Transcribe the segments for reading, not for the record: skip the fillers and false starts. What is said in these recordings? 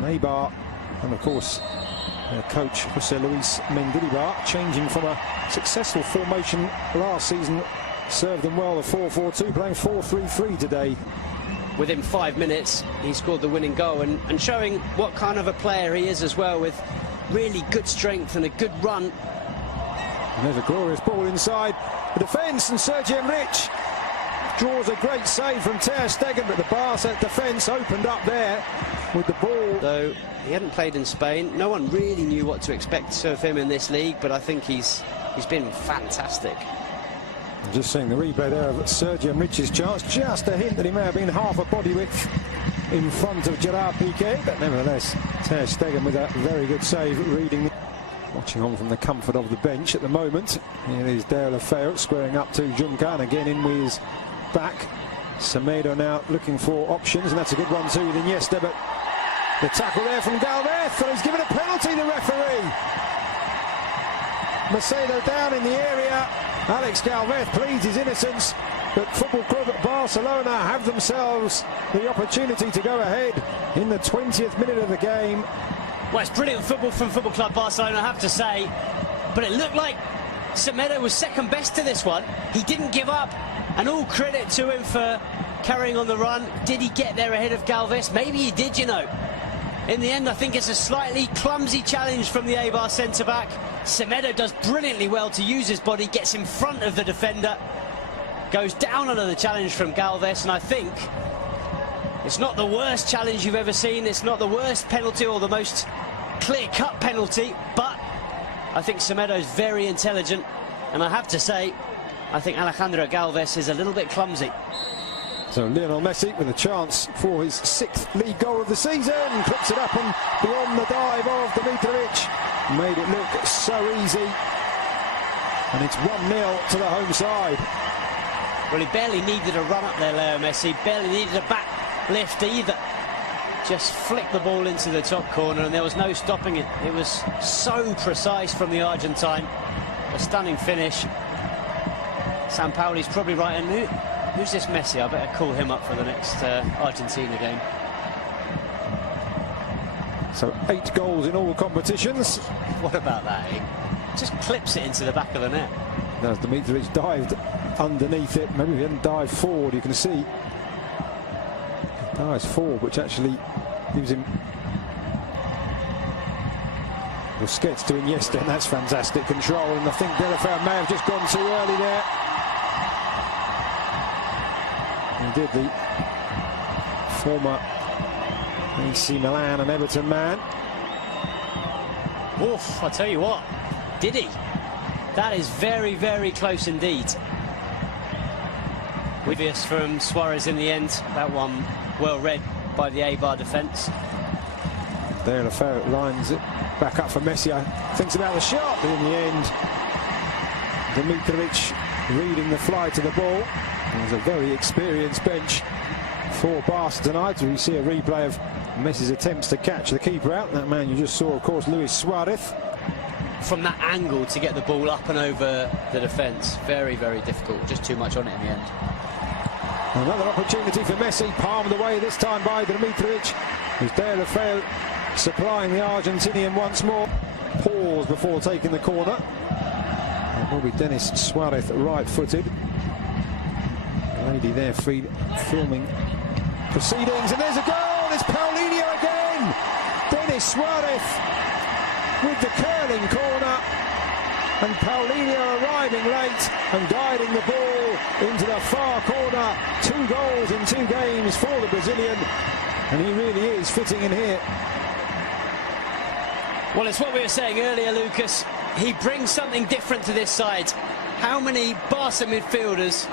And EIBAR, and of course their coach José Luis EIBAR, changing from a successful formation last season, served them well, the 4-4-2, playing 4-3-3 today. Within 5 minutes he scored the winning goal, and showing what kind of a player he is as well, with really good strength and a good run. And there's a glorious ball inside the defence, and Sergio Rich draws a great save from Ter Stegen, but the Barca defence opened up there with the ball. Though he hadn't played in Spain, no one really knew what to expect of him in this league, but I think he's been fantastic. I'm just seeing the replay there of Sergio Rich's chance, just a hint that he may have been half a body width in front of Gerard Piqué, but nevertheless Ter Stegen with a very good save, reading. Watching on from the comfort of the bench at the moment. Here is De La Feu squaring up to Juncan, again in with his back. Semedo now looking for options, and that's a good one too with Iniesta, but the tackle there from Galvez, and he's given a penalty, the referee. Macedo down in the area. Alex Galvez pleads his innocence, but Football Club Barcelona have themselves the opportunity to go ahead in the 20th minute of the game. Well, it's brilliant football from Football Club Barcelona, I have to say, but it looked like Semedo was second best to this one. He didn't give up, and all credit to him for carrying on the run. Did he get there ahead of Galvez? Maybe he did, you know. In the end, I think it's a slightly clumsy challenge from the EIBAR centre-back. Semedo does brilliantly well to use his body, gets in front of the defender, goes down under the challenge from Galvez, and I think it's not the worst challenge you've ever seen. It's not the worst penalty or the most clear-cut penalty, but I think Semedo's very intelligent, and I have to say, I think Alejandro Galvez is a little bit clumsy. So Lionel Messi with a chance for his 6th league goal of the season, clips it up and beyond the dive of Dimitrovic, made it look so easy, and it's 1-0 to the home side. Well, he barely needed a run up there, Leo Messi, barely needed a back lift either. Just flicked the ball into the top corner, and there was no stopping it. It was so precise from the Argentine. A stunning finish. Sampaoli's probably right, and who's this Messi? I better call him up for the next Argentina game. So 8 goals in all competitions. What about that, eh? Just clips it into the back of the net. As Dimitrovic dived underneath it, maybe if he hadn't dived forward, you can see dives forward, which actually gives him Busquets to Iniesta, and that's fantastic control, and I think De La Feu may have just gone too early there. He did, the former AC Milan and Everton man. Oof, I tell you what, did he? That is very, very close indeed. Obvious from Suarez in the end. That one well read by the EIBAR defence. De La Feu lines it back up for Messi. Thinks about the shot, but in the end, Dimitrovic reading the fly to the ball. There's a very experienced bench for Barca tonight. We see a replay of Messi's attempts to catch the keeper out. That man you just saw, of course, Luis Suarez. From that angle to get the ball up and over the defence, very, very difficult. Just too much on it in the end. Another opportunity for Messi, palmed away this time by Dimitrovic. With De La Feu supplying the Argentinian once more. Pause before taking the corner. It will be Denis Suarez, right-footed. The lady there filming proceedings, and there's a goal. It's Paulinho again. Denis Suarez with the curling corner, and Paulinho arriving late and guiding the ball into the far corner. 2 goals in 2 games for the Brazilian, and he really is fitting in here. Well, it's what we were saying earlier, Lucas. He brings something different to this side. How many Barca midfielders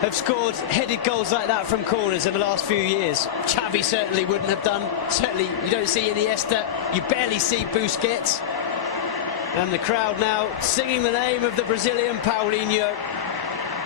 have scored headed goals like that from corners in the last few years? Xavi certainly wouldn't have done. Certainly you don't see Iniesta. You barely see Busquets. And the crowd now singing the name of the Brazilian Paulinho.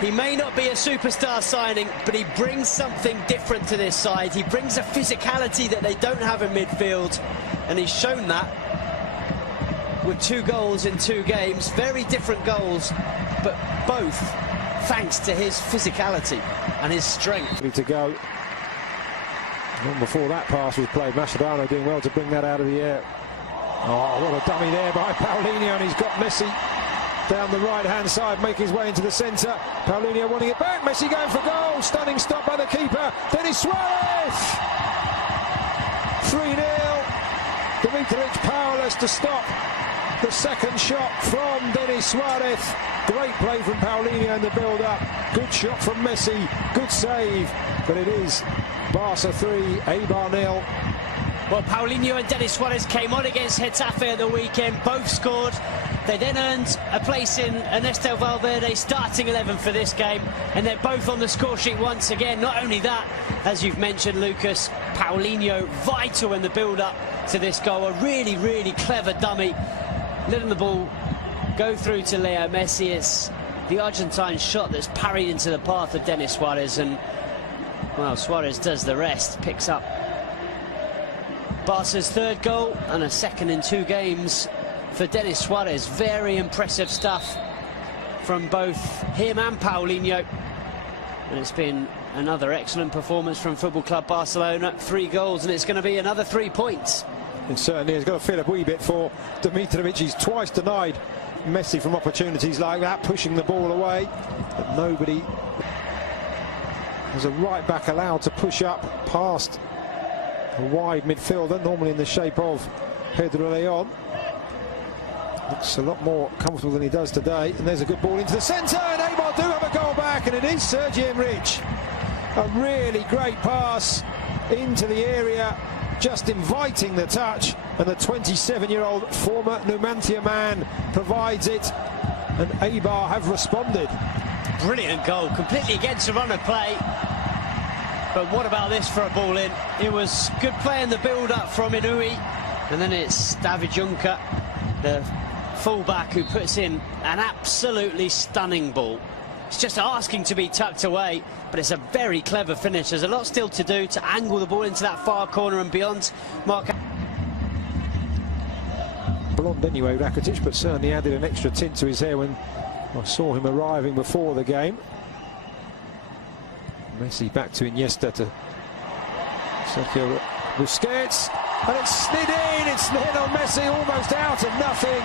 He may not be a superstar signing, but he brings something different to this side. He brings a physicality that they don't have in midfield, and he's shown that with 2 goals in 2 games. Very different goals, but both thanks to his physicality and his strength. To go. Long before that pass was played, Mascherano doing well to bring that out of the air. Oh, what a dummy there by Paulinho, and he's got Messi down the right-hand side, making his way into the centre. Paulinho wanting it back, Messi going for goal, stunning stop by the keeper, Denis Suarez! 3-0, Dimitric powerless to stop the second shot from Denis Suarez. Great play from Paulinho in the build-up, good shot from Messi, good save, but it is Barca 3, EIBAR 0. Well, Paulinho and Denis Suarez came on against Getafe at the weekend, both scored. They then earned a place in Ernesto Valverde's starting 11 for this game, and they're both on the score sheet once again. Not only that, as you've mentioned, Lucas, Paulinho vital in the build-up to this goal. A really, really clever dummy, letting the ball go through to Leo Messi. It's the Argentine shot that's parried into the path of Denis Suarez, and, well, Suarez does the rest, picks up Barca's third goal and a second in 2 games for Denis Suarez. Very impressive stuff from both him and Paulinho. And it's been another excellent performance from Football Club Barcelona. 3 goals, and it's going to be another 3 points. It certainly has got to feel a wee bit for Dimitrovic. He's twice denied Messi from opportunities like that, pushing the ball away. But nobody. There's a right back allowed to push up past a wide midfielder, normally in the shape of Pedro Leon. Looks a lot more comfortable than he does today. And there's a good ball into the centre, and EIBAR do have a goal back, and it is Sergi Enrich. A really great pass into the area, just inviting the touch, and the 27-year-old former Numancia man provides it, and EIBAR have responded. Brilliant goal, completely against the run of play. But what about this for a ball in? It was good play in the build-up from Inui, and then it's David Juncker, the fullback, who puts in an absolutely stunning ball. It's just asking to be tucked away, but it's a very clever finish. There's a lot still to do to angle the ball into that far corner and beyond. Mark. Blonde anyway, Rakitic, but certainly added an extra tint to his hair when I saw him arriving before the game. Messi back to Iniesta, to Sergio Busquets, and it's slid in. It's Lionel Messi almost out of nothing,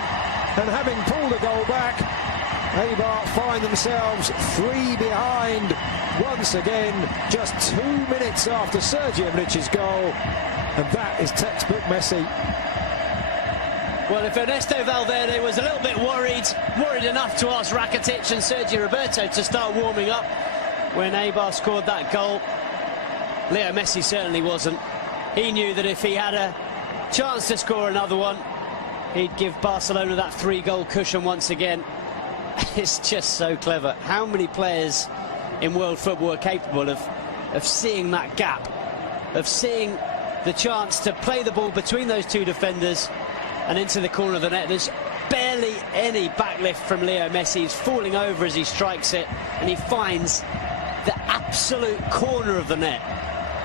and having pulled the goal back, EIBAR find themselves 3 behind once again, just 2 minutes after Sergi Enrich's goal, and that is textbook Messi. Well, if Ernesto Valverde was a little bit worried enough to ask Rakitic and Sergio Roberto to start warming up when EIBAR scored that goal, Leo Messi certainly wasn't. He knew that if he had a chance to score another one, he'd give Barcelona that 3-goal cushion once again. It's just so clever. How many players in world football are capable of seeing that gap, of seeing the chance to play the ball between those 2 defenders and into the corner of the net? There's barely any backlift from Leo Messi. He's falling over as he strikes it, and he finds the absolute corner of the net.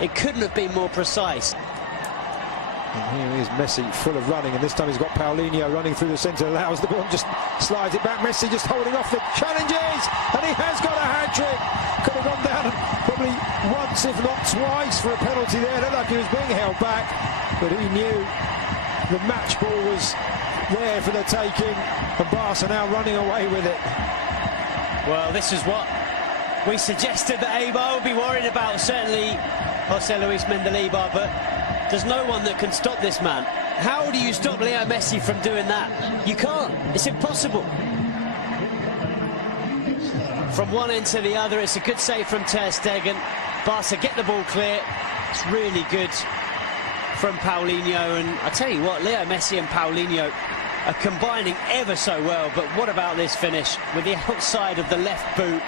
It couldn't have been more precise. And here is Messi, full of running, and this time he's got Paulinho running through the centre, allows the ball, just slides it back. Messi just holding off the challenges, and he has got a hat-trick. Could have gone down probably once, if not twice, for a penalty there. Looked like he was being held back, but he knew the match ball was there for the taking, and Barca now running away with it. Well, this is what we suggested that EIBAR would be worried about, certainly Jose Luis Mendilibar, but there's no one that can stop this man. How do you stop Leo Messi from doing that? You can't. It's impossible. From one end to the other, it's a good save from Ter Stegen. Barca get the ball clear. It's really good from Paulinho, and I tell you what, Leo Messi and Paulinho are combining ever so well. But what about this finish with the outside of the left boot?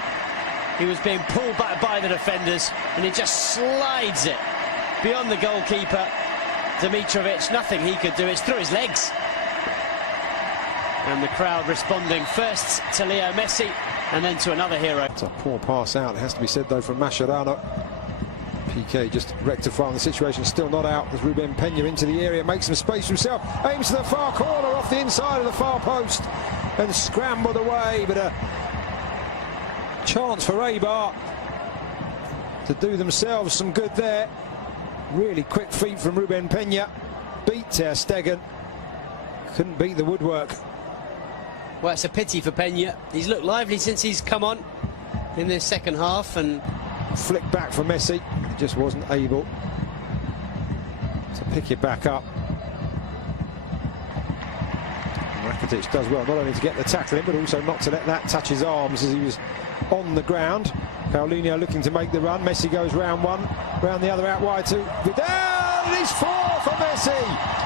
He was being pulled back by the defenders, and he just slides it beyond the goalkeeper. Dimitrovic, nothing he could do. It's through his legs. And the crowd responding first to Leo Messi and then to another hero. It's a poor pass out, it has to be said, though, from Mascherano. Piqué just rectifying the situation, still not out as Ruben Peña into the area, makes some space for himself, aims to the far corner off the inside of the far post and scrambled away, but a chance for EIBAR to do themselves some good there. Really quick feet from Ruben Peña. Beat Ter Stegen. Couldn't beat the woodwork. Well, it's a pity for Peña. He's looked lively since he's come on in this second half, and flick back for Messi. He just wasn't able to pick it back up. Rakitic does well not only to get the tackle in, but also not to let that touch his arms as he was on the ground. Paulinho looking to make the run. Messi goes round one, round the other out wide to Vidal, and he's 4 for Messi.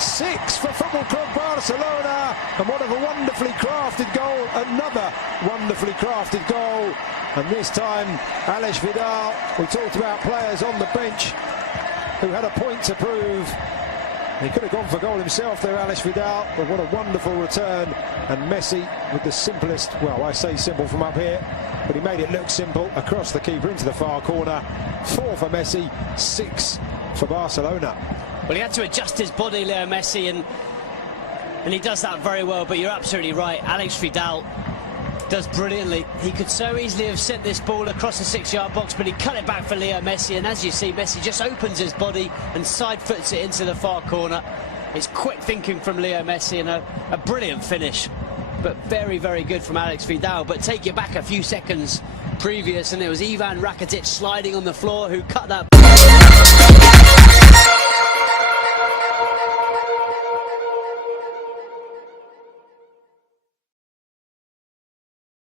6 for Football Club Barcelona, and what a wonderfully crafted goal. Another wonderfully crafted goal, and this time Alex Vidal. We talked about players on the bench who had a point to prove. He could have gone for goal himself there, Alex Vidal, but what a wonderful return. And Messi with the simplest, well, I say simple from up here, but he made it look simple across the keeper into the far corner. 4 for Messi, 6 for Barcelona. Well, he had to adjust his body, Leo Messi, and he does that very well. But you're absolutely right, Alex Vidal does brilliantly. He could so easily have sent this ball across the 6-yard box, but he cut it back for Leo Messi, and as you see, Messi just opens his body and side foots it into the far corner. It's quick thinking from Leo Messi, and a brilliant finish, but very, very good from Alex Vidal. But take you back a few seconds previous, and it was Ivan Rakitic sliding on the floor who cut that